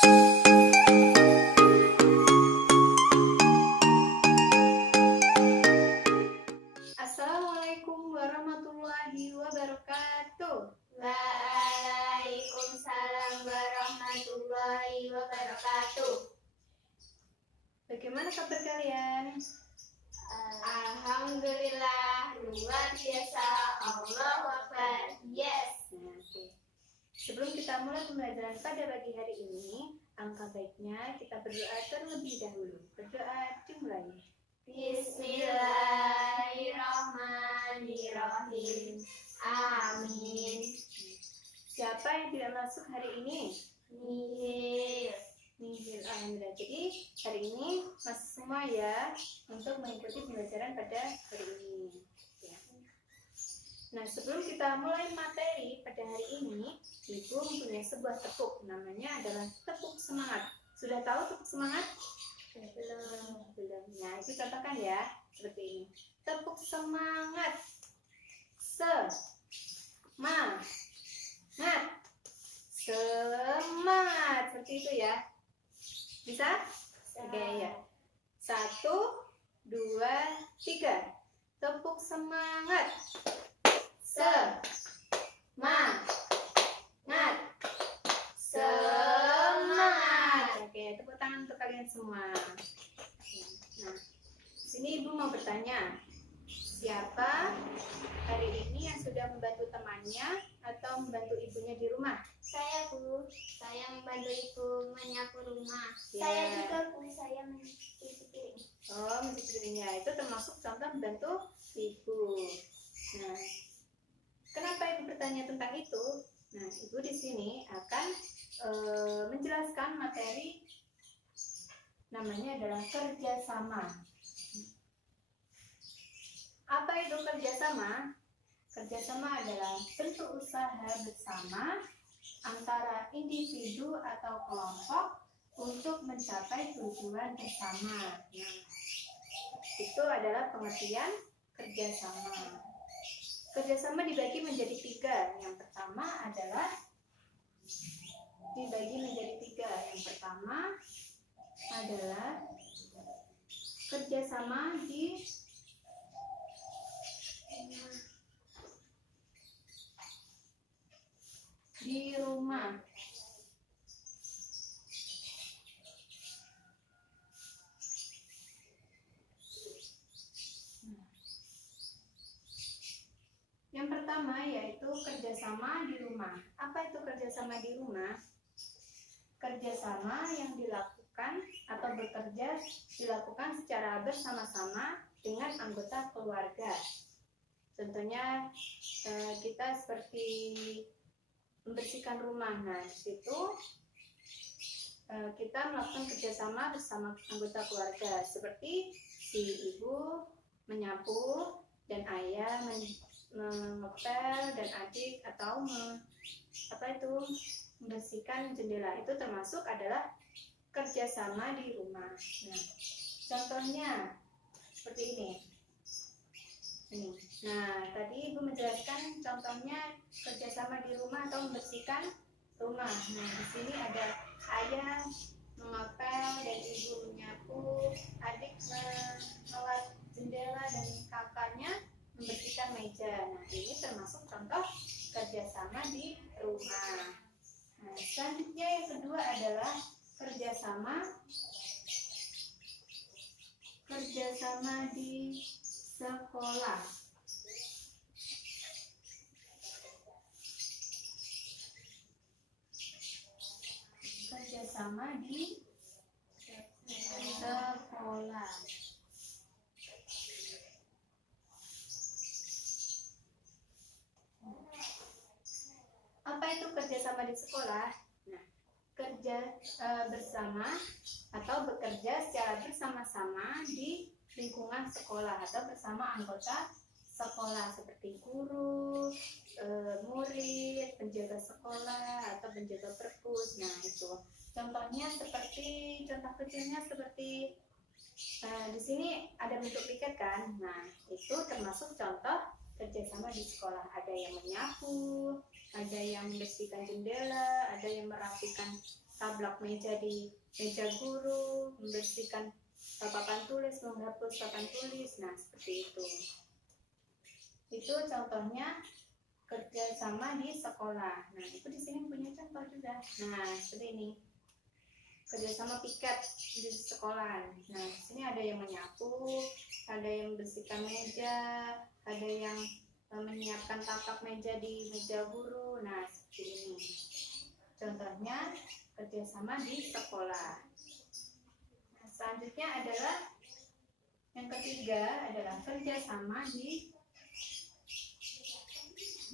Assalamualaikum warahmatullahi wabarakatuh. Waalaikumsalam warahmatullahi wabarakatuh. Bagaimana kabar kalian? Alhamdulillah, luar biasa. Allahu Akbar. Yes. Oke. Sebelum kita mulai pembelajaran pada pagi hari ini, alangkah baiknya kita berdoa terlebih dahulu. Berdoa dimulai. Bismillahirrahmanirrahim. Amin. Siapa yang tidak masuk hari ini? Nihil. Nihil, alhamdulillah. Jadi hari ini masuk semua ya untuk mengikuti pembelajaran pada hari ini. Ya. Nah, sebelum kita mulai materi pada hari ini, Ibu mempunyai sebuah tepuk, namanya adalah tepuk semangat. Sudah tahu tepuk semangat? Belum. Nah, itu contohkan ya, seperti ini. Tepuk semangat. Semangat. Semangat. Seperti itu ya. Bisa? Oke ya. 1, 2, 3. Tepuk semangat. Semangat. Semangat. Oke, tepuk tangan untuk kalian semua. Nah, sini Ibu mau bertanya, siapa hari ini yang sudah membantu temannya atau membantu ibunya di rumah? Saya, Bu. Saya membantu Ibu menyapu rumah. Ya. Saya juga, Bu. Saya mencuci piring. Oh, mencuci piringnya itu termasuk contoh membantu ibu. Nah, kenapa Ibu bertanya tentang itu? Nah, Ibu di sini akan menjelaskan materi namanya adalah kerjasama. Apa itu kerjasama? Kerjasama adalah bentuk usaha bersama antara individu atau kelompok untuk mencapai tujuan bersama. Nah, itu adalah pengertian kerjasama. Kerjasama dibagi menjadi 3. Yang pertama adalah dibagi menjadi 3. Yang pertama adalah kerjasama di rumah. Yang pertama yaitu kerjasama di rumah. Apa itu kerjasama di rumah? Kerjasama yang dilakukan atau bekerja dilakukan secara bersama-sama dengan anggota keluarga. Contohnya kita seperti membersihkan rumah. Nah, di situ kita melakukan kerjasama bersama anggota keluarga, seperti si ibu menyapu dan ayah mengepel dan adik atau membersihkan jendela. Itu termasuk adalah kerjasama di rumah. Nah, contohnya seperti ini. Nah, tadi Ibu menjelaskan contohnya kerjasama di rumah atau membersihkan rumah. Nah, di sini ada ayah mengepel dan ibu menyapu, adik melap jendela dan kakaknya membersihkan meja. Nah, ini termasuk contoh kerjasama di rumah. Nah, selanjutnya yang kedua adalah kerjasama di sekolah. Kerjasama di sekolah. Apa itu kerjasama di sekolah? Nah, kerja bersama atau bekerja secara bersama-sama di lingkungan sekolah atau bersama anggota sekolah seperti guru, murid, penjaga sekolah atau penjaga perpus. Nah, itu contohnya seperti contoh kecilnya seperti di sini ada bentuk piket kan. Nah, itu termasuk contoh kerjasama di sekolah. Ada yang menyapu, ada yang membersihkan jendela, ada yang merapikan tablak meja di meja guru, membersihkan papan tulis, menghapus papan tulis. Nah, seperti itu. Itu contohnya kerjasama di sekolah. Nah, itu di sini punya contoh juga. Nah, seperti ini. Kerjasama piket di sekolah. Nah, di sini ada yang menyapu, ada yang membersihkan meja, ada yang menyiapkan tapak meja di meja guru. Nah, seperti ini. Contohnya kerjasama di sekolah. Nah, selanjutnya adalah yang ketiga adalah kerjasama di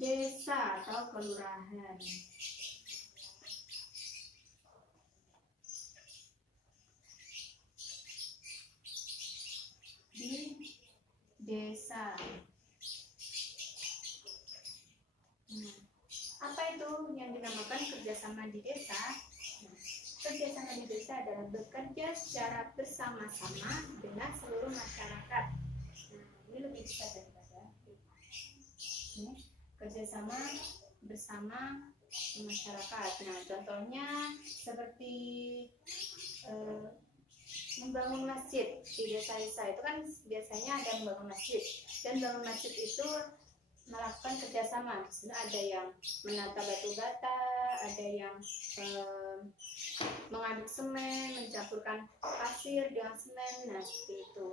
desa atau kelurahan. Di desa. Apa itu yang dinamakan kerjasama di desa? Kerjasama di desa adalah bekerja secara bersama-sama dengan seluruh masyarakat. Ini lebih besar daripada ini. Kerjasama bersama masyarakat. Nah, contohnya seperti membangun masjid di desa-desa itu kan biasanya ada membangun masjid, dan membangun masjid itu melakukan kerjasama. Di sini ada yang menata batu bata, ada yang mengaduk semen, mencampurkan pasir dengan semen. Nah, seperti itu.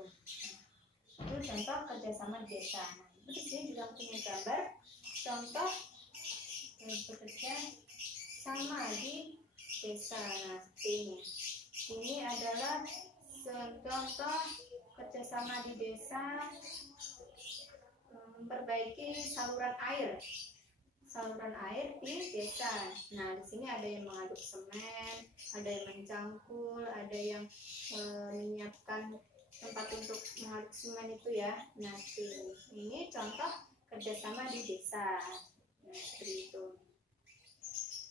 Itu contoh kerjasama di desa. Nah, itu di sini juga punya gambar contoh bekerja sama di desa. Nah, seperti ini. Ini adalah contoh kerjasama di desa, memperbaiki saluran air di desa. Nah, di sini ada yang mengaduk semen, ada yang mencangkul, ada yang menyiapkan tempat untuk mengaduk semen itu ya. Nah, ini contoh kerjasama di desa. Nah, seperti itu.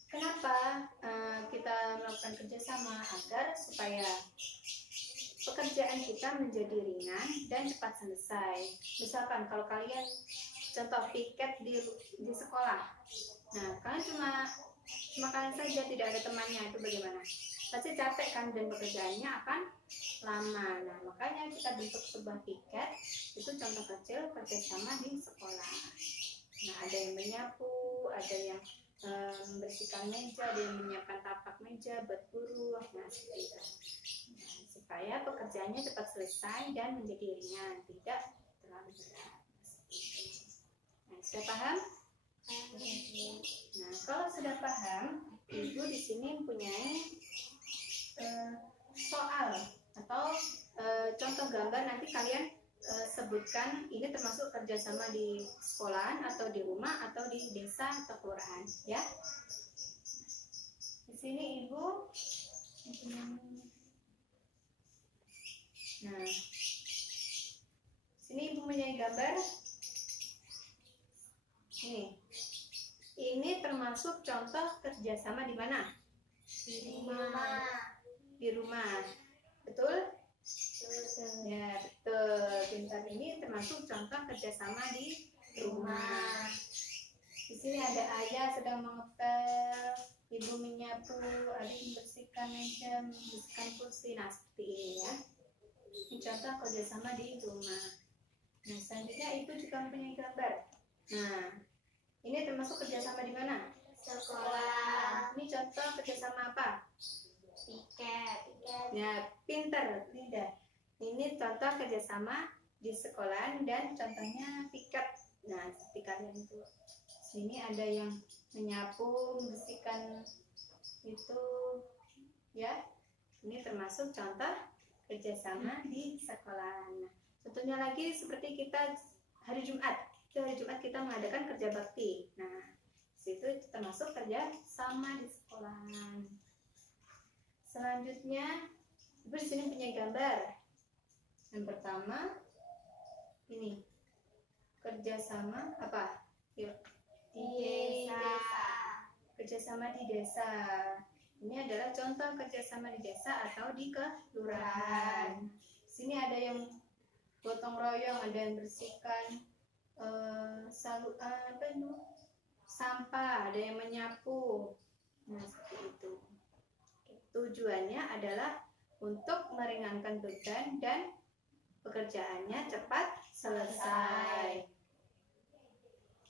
Kenapa kita melakukan kerjasama? Agar supaya pekerjaan kita menjadi ringan dan cepat selesai. Misalkan kalau kalian contoh piket di sekolah, nah kalian cuma kalian saja, tidak ada temannya, itu bagaimana? Pasti capek kan, dan pekerjaannya akan lama. Nah, makanya kita bentuk sebuah piket. Itu contoh kecil kerjasama di sekolah. Nah, ada yang menyapu, ada yang membersihkan meja, ada yang menyiapkan tapak meja buat guru. Nah, seperti itu. Nah, supaya pekerjaannya cepat selesai dan menjadi ringan, tidak terlalu berat. Nah, sudah paham? Nah, kalau sudah paham, Ibu di sini mempunyai soal atau contoh gambar. Nanti kalian sebutkan ini termasuk kerjasama di sekolahan atau di rumah atau di desa atau kelurahan, ya. Di sini Ibu, nah, sini Ibu punya gambar. Ini termasuk contoh kerjasama di mana? Di rumah. Di rumah, betul? Ya, betul. Pintar. Ini termasuk contoh kerjasama di rumah. Di sini ada ayah sedang mengepel, ibu menyapu, adik membersihkan meja, membersihkan kursi. Nah, seperti ini ya. Ini contoh kerjasama di rumah. Nah, selanjutnya ibu juga mempunyai gambar. Nah, ini termasuk kerjasama di mana? Sekolah. Ini contoh kerjasama apa? Piket. Ya, pintar, tidak. Ini contoh kerjasama di sekolah dan contohnya piket. Nah, seperti kalian itu. Sini ada yang menyapu, membersihkan itu, ya. Ini termasuk contoh kerjasama di sekolah. Nah, contohnya lagi seperti kita hari Jumat. Hari Jumat kita mengadakan kerja bakti. Nah, itu termasuk kerja sama di sekolahan. Selanjutnya, Ibu di sini punya gambar. Yang pertama, ini kerjasama apa? Yuk. Di desa. Kerjasama di desa. Ini adalah contoh kerjasama di desa atau di kelurahan. Sini ada yang gotong royong, ada yang bersihkan sampah, ada yang menyapu. Nah, seperti itu. Tujuannya adalah untuk meringankan beban dan pekerjaannya cepat selesai.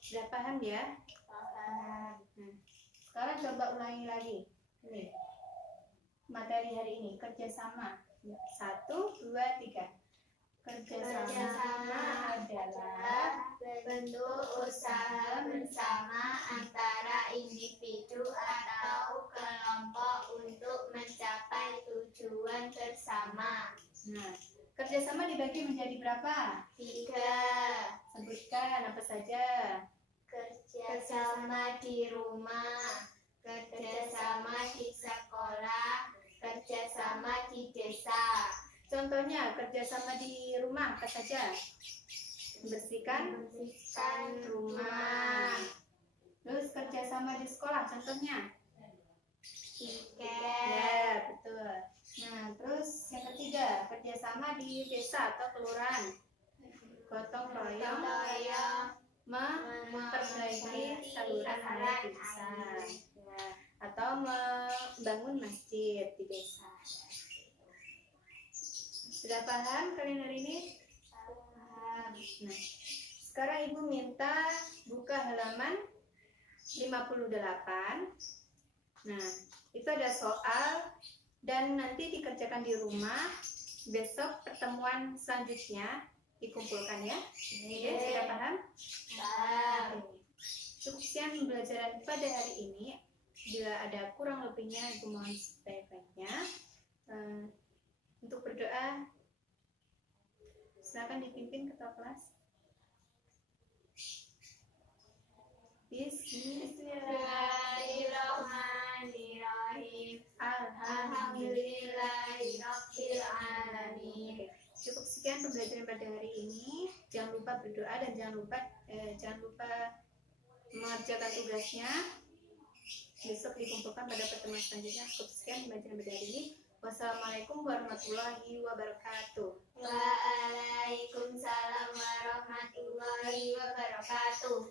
Sudah paham ya? Paham. Nah, sekarang coba ulangi lagi. Ini materi hari ini, kerjasama. 1, 2, 3. Kerjasama adalah bentuk usaha bersama antara individu atau kelompok untuk mencapai tujuan bersama. Nah, kerjasama dibagi menjadi berapa? 3. Sebutkan apa saja. Kerjasama di rumah, kerjasama di sekolah, kerjasama di desa. Contohnya, kerjasama di rumah apa saja? Membersihkan rumah. Terus kerjasama di sekolah, contohnya? Tiket. Ya, betul. Nah, terus yang ketiga, kerjasama di desa atau kelurahan. Gotong royong memperbaiki saluran air di desa. Ya. Atau membangun masjid di desa. Sudah paham kalian hari ini? Paham. Nah, sekarang Ibu minta buka halaman 58. Nah, itu ada soal dan nanti dikerjakan di rumah. Besok pertemuan selanjutnya dikumpulkan ya. Ya, sudah paham? Paham. Cukup sekian pembelajaran pada hari ini. Bila ada kurang lebihnya, Ibu mohon sebaik-baiknya. Untuk berdoa, silakan dipimpin ketua kelas. Bismillahirrahmanirrahim. Alhamdulillahirabbil alamin. Cukup sekian pembelajaran pada hari ini. Jangan lupa berdoa dan jangan lupa mengerjakan tugasnya. Besok dikumpulkan pada pertemuan selanjutnya. Cukup sekian pembelajaran pada hari ini. Wassalamualaikum warahmatullahi wabarakatuh. Waalaikumsalam warahmatullahi wabarakatuh.